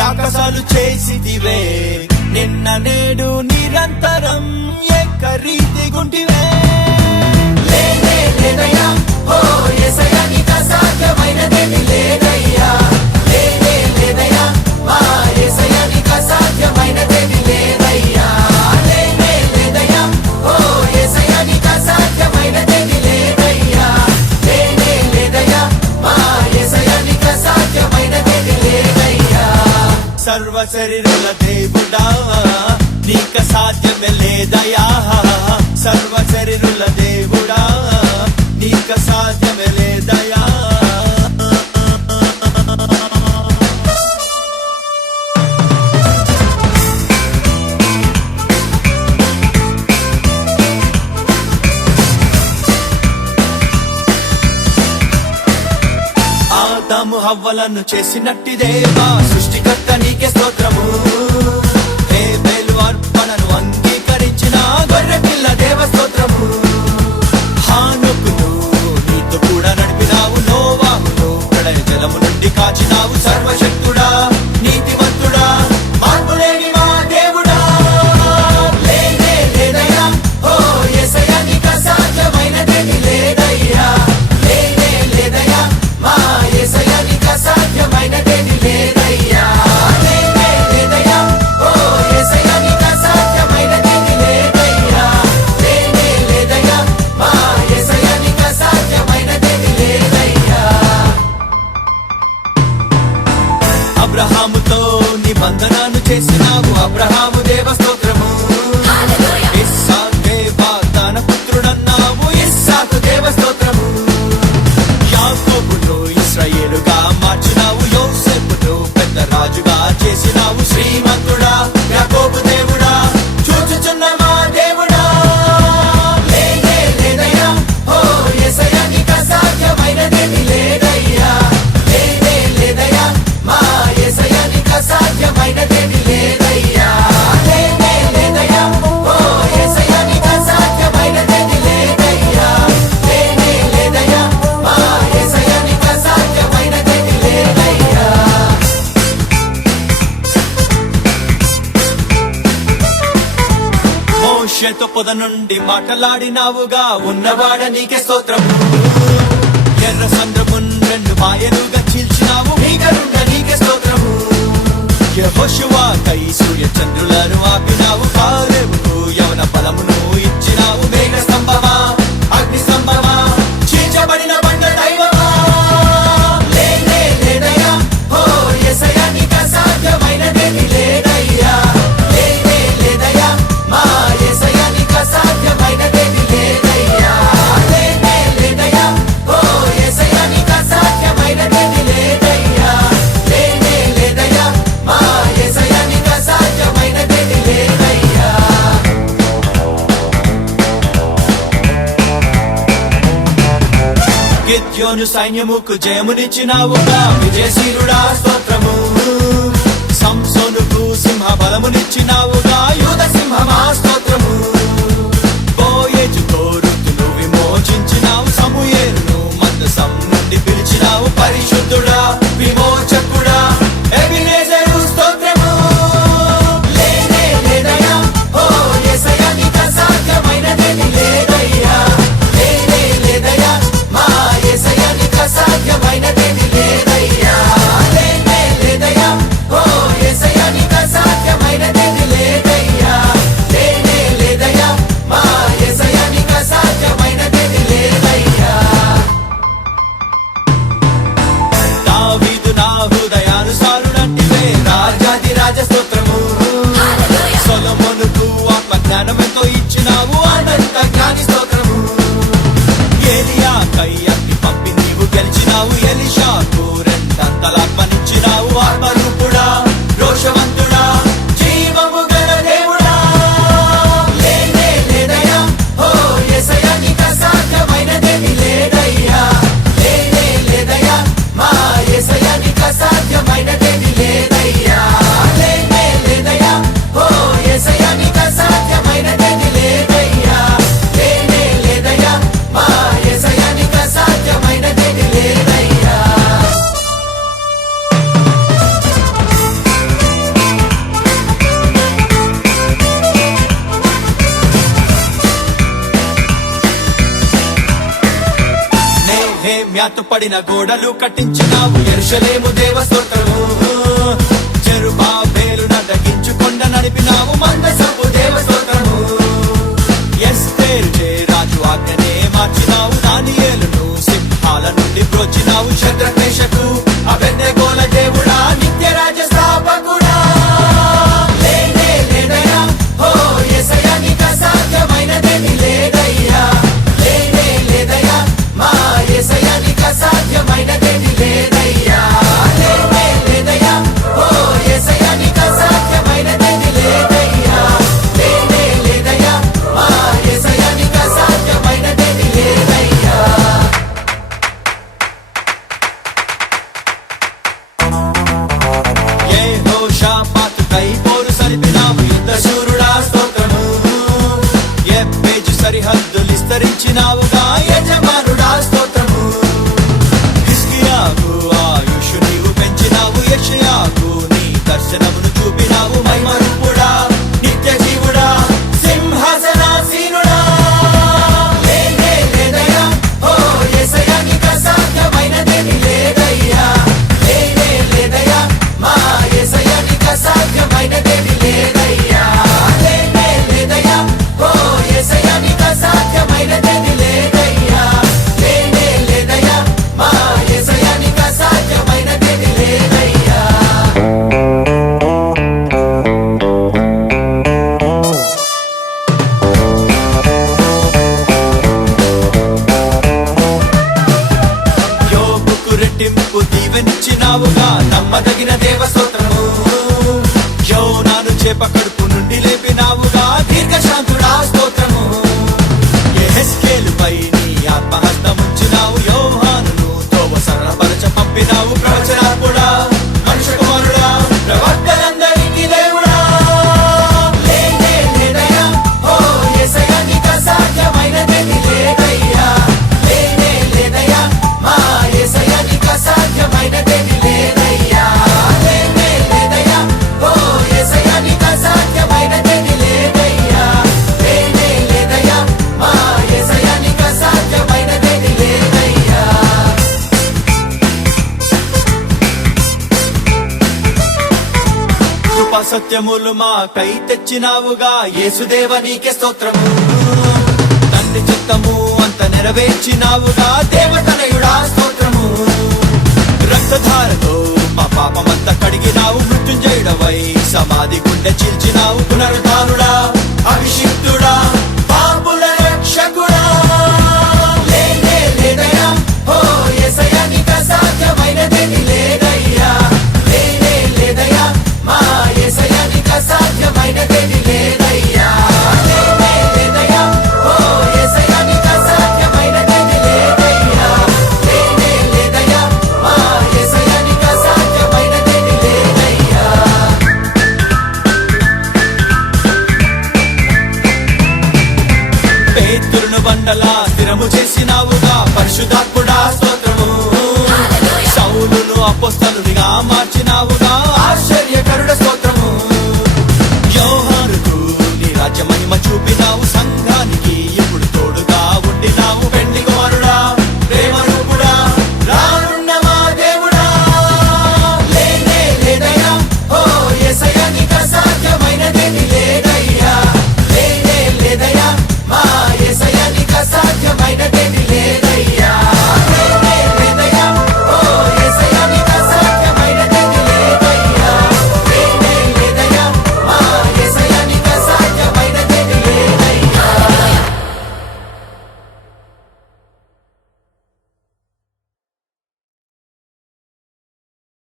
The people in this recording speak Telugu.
ఆకాశాలు చేసిదివే నిన్న నేడు నిరంతరం ఏకరీతి గుంటివే లేనే లేదయ్యా ఓ యేసయ్యా నీకు అసాధ్యమైనదేమీ లేదయ్యా లేనే లేదయ్యా మా యేసయ్యా నీకు అసాధ్యమైనదేమీ లేదయ్యా లేనే లేదయ్యా ఓ యేసయ్యా నీకు అసాధ్యమైనదేమీ లేదయ్యా లేనే లేదయ్యా మా యేసయ్యా నీకు అసాధ్యమైనదేమీ లేదయ్యా సర్వ శరీరుల దేవుడా నీకు అసాధ్యమే లేదయ్యా సర్వ శరీరుల దేవుడా నీకు అసాధ్యమే లేదయ్యా ఆదాము హవ్వలను చేసినట్టి దేవా సృష్టికర్త నీకే స్తోత్రము హేబెలు అర్పణను అంగీకరించిన గొర్రె పిల్ల దేవ స్తోత్రము హానోకును నీతో కూడా నడిపినావు నోవాహును ప్రళయ జలము నుండి కాచినావు సర్వశక్తుడా నీతివంతుడా మార్పులేని మా దేవుడా లేనే లేదయ్యా ఓ యేసయ్యా నీకు అసాధ్యమైనదేమీ లేదయ్యా లేనే లేదయ్యా మా యేసయ్యా నీకు అసాధ్యమైనదేమీ లేదయ్యా లేనే లేదయ్యా ఓ యేసయ్యా నీకు అసాధ్యమైనదేమీ లేదయ్యా లేనే లేదయ్యా మా యేసయ్యా నీకు అసాధ్యమైనదేమీ లేదయ్యా అబ్రహాముతో నిబంధనను చేసినావు అబ్రహాము దేవ స్తోత్రము ఇస్సాకే వాగ్దాన పుత్రుడన్నావు ఇస్సాకు దేవ స్తోత్రము యాకోబును ఇశ్రాయేలుగా మార్చినావు యోసేపును పెద్ద రాజుగా చేసినావు శ్రీమంతుడా యాకోబు దేవుడా చూచుచున్న మా దేవుడా లేనే లేదయ్యా ఓ యేసయ్యా నీకు అసాధ్యమైనదేమీ లేదయ్యా లేనే లేదయ్యా మా యేసయ్యా నీకు అసాధ్యమైనదేమీ లేదయ్యా లేనే లేదయ్యా ఓ యేసయ్యా నీకు అసాధ్యమైనదేమీ లేదయ్యా లేనే లేదయ్యా మా యేసయ్యా నీకు అసాధ్యమైనదేమీ లేదయ్యా మోషేతో పొద నుండి మాటలాడినావుగా ఉన్నవాడ నీకే స్తోత్రము ఎర్ర సంద్రమున్ రెండు మాయలుగా చీల్చినావు మీగరుండ నీకే స్తోత్రము యెహోషువా కై సూర్య చంద్రులను ఆపినావు కాలేబుకు యవన బలమును ఇచ్చినావు మేఘ స్తంభమా అగ్ని స్తంభమా చీల్చబడిన బండ దైవమా లేనే లేదయ్యా ఓ యేసయ్యా నీకు అసాధ్యమైనదేమీ లేదయ్యా లేనే లేదయ్యా మా యేసయ్యా నీకు అసాధ్యమైనదేమీ లేదయ్యా లేనే లేదయ్యా ఓ యేసయ్యా నీకు అసాధ్యమైనదేమీ లేదయ్యా లేనే లేదయ్యా మా యేసయ్యా నీకు అసాధ్యమైనదేమీ లేదయ్యా గిద్యోను సైన్యముకు జయమునిచ్చినావుగా విజయశీలుడా స్తోత్రము సంసోనుకు సింహ బలమునిచ్చినావుగా యూద సింహమా స్తోత్రము బోయేజుతో ఋతును విమోచించినావు సమూయేలును మందసం నుండి పిలిచినావు పరిశుద్ధుడా విమోచకుడా ఎబినేజరు స్తోత్రము లేనే లేదయ్యా ఓ యేసయ్యా నీకు అసాధ్యమైనదేమీ లేదయ్యా లేనే లేదయ్యా మా యేసయ్యా నీకు అసాధ్యమైనదేమీ లేదయ్యా లేనే లేదయ్యా ఓ యేసయ్యా నీకు అసాధ్యమైనదేమీ లేదయ్యా లేనే లేదయ్యా మా యేసయ్యా నీకు అసాధ్యమైనదేమీ లేదయ్యా దావీదు నా హృదయానుసారుడంటివే రాజాది రాజ స్తోత్రము సొలొమోనుకు ఆత్మజ్ఞానం ఎంతో ఇచ్చినావు అనంత జ్ఞాని స్తోత్రము ఏలియా కై అగ్ని పంపి నీవు గెలిచినావు ఎలీషాకు రెండంతలాత్మనిచ్చినావు ఆత్మరూపుడా రోషవంతుడా జీవము గల దేవుడా లేనే లేదయ్యా ఓ యేసయ్యా నీకు అసాధ్యమైనదేమీ లేదయ్యా లేనే లేదయ్యా మా యేసయ్యా నీకు అసాధ్యమైనదేమీ లేదయ్యా లేనే లేదయ్యా ఓ యేసయ్యా నీకు అసాధ్యమైనదేమీ లేదయ్యా లేనే లేదయ్యా మా యేసయ్యా నీకు నెహెమ్యాతు పడిన గోడలు కట్టించినావు యెరూషలేము దేవ స్తోత్రము జెరుబాబెలును అడ్డగించుకొండ నడిపినావు మందసపు దేవ స్తోత్రము ఎస్తేరు రాజు ఆజ్ఞనే మార్చినావు దానియేలును సింహాల నుండి ప్రోచినావు శద్రక్ మేషకు అబేద్నెగోల దేవుడా నిత్య రాజ స్థాపకుడా లేనే లేదయ్యా ఓ యేసయ్యా నీకు అసాధ్యమైనదేమీ లేదయ్యా లేనే లేదయ్యా మా యేసయ్యా నీకు అసాధ్యమైనదేమీ లేదయ్యా లేనే లేదయ్యా ఓ యేసయ్యా నీకు అసాధ్యమైనదేమీ లేదయ్యా లేనే లేదయ్యా మా యేసయ్యా నీకు అసాధ్యమైనదేమీ లేదయ్యా యెహోషాపాతుకై పోరు సరిపినావు యుద్ధశూరుడా స్తోత్రము యెబ్బేజు సరిహద్దులు విస్తరించినావుగా యజమానుడా స్తోత్రము హిజ్కియాకు ఆయుషు నీవు పెంచినావు యెషయాకు నీ దర్శనమును చూపినావు మహిమరూపుడా నిత్య జీవుడా సింహాసనాసీనుడా లేనే లేదయ్యా ఓ యేసయ్యా నీకు అసాధ్యమైనదేమీ లేదయ్యా లేనే లేదయ్యా మా యేసయ్యా నీకు అసాధ్యమైనదేమీ లేదయ్యా లేనే లేదయ్యా ఓ యేసయ్యా నీకు అసాధ్యమైనదేమీ లేదయ్యా లేనే లేదయ్యా మా యేసయ్యా నీకు అసాధ్యమైనదేమీ లేదయ్యా యోబుకు రెట్టింపు దీవెనిచ్చినావుగా నమ్మదగిన దేవ స్తోత్రము యోనాను చేప కడుపు నుండి లేపినావుగా దీర్ఘశాంతుడా స్తోత్రము యెహెజ్కేలుపై నీ ఆత్మహస్తముంచినావు యోహానును తోవ సరళపరచ పంపినావు ప్రవచనాత్ముడా మనుష్య కుమారుడా ప్రవక్తలందరికీ దేవుడా లేనే లేదయ్యా ఓ యేసయ్యా నీకు అసాధ్యమైనదేమీ లేదయ్యా లేనే లేదయ్యా మా యేసయ్యా నీకు అసాధ్యమైనదేమీ లేదయ్యా లేనే లేదయ్యా ఓ యేసయ్యా నీకు అసాధ్యమైనదేమీ లేదయ్యా లేనే లేదయ్యా మా యేసయ్యా నీకు అసాధ్యమైనదేమీ లేదయ్యా కృపా సత్యములు మాకై తెచ్చినావుగా యేసుదేవ నీకే స్తోత్రము తండ్రి చిత్తము అంత నెరవేర్చినావుగా దేవతనయుడా స్తోత్రము రక్తధారతో మా పాపమంతా కడిగినావు మృత్యుంజయుడవై సమాధి గుండె చీల్చినావు పునరుద్ధానుడా అభిషిక్తుడా పాపుల రక్షకుడా లేనే లేదయ్యా ఓ యేసయ్యా నీకు అసాధ్యమైనదేమీ లేదయ్యా లేనే లేదయ్యా మా యేసయ్యా నీకు అసాధ్యమైనదేమీ లేదయ్యా లేనే లేదయ్యా ఓ యేసయ్యా నీకు అసాధ్యమైనదేమీ లేదయ్యా లేనే లేదయ్యా మా యేసయ్యా నీకు అసాధ్యమైనదేమీ లేదయ్యా పేతురును బండలా స్థిరము చేసినావుగా పరిశుద్ధాత్ముడా స్తోత్రము సౌలును అపోస్తలునిగా మార్చినావుగా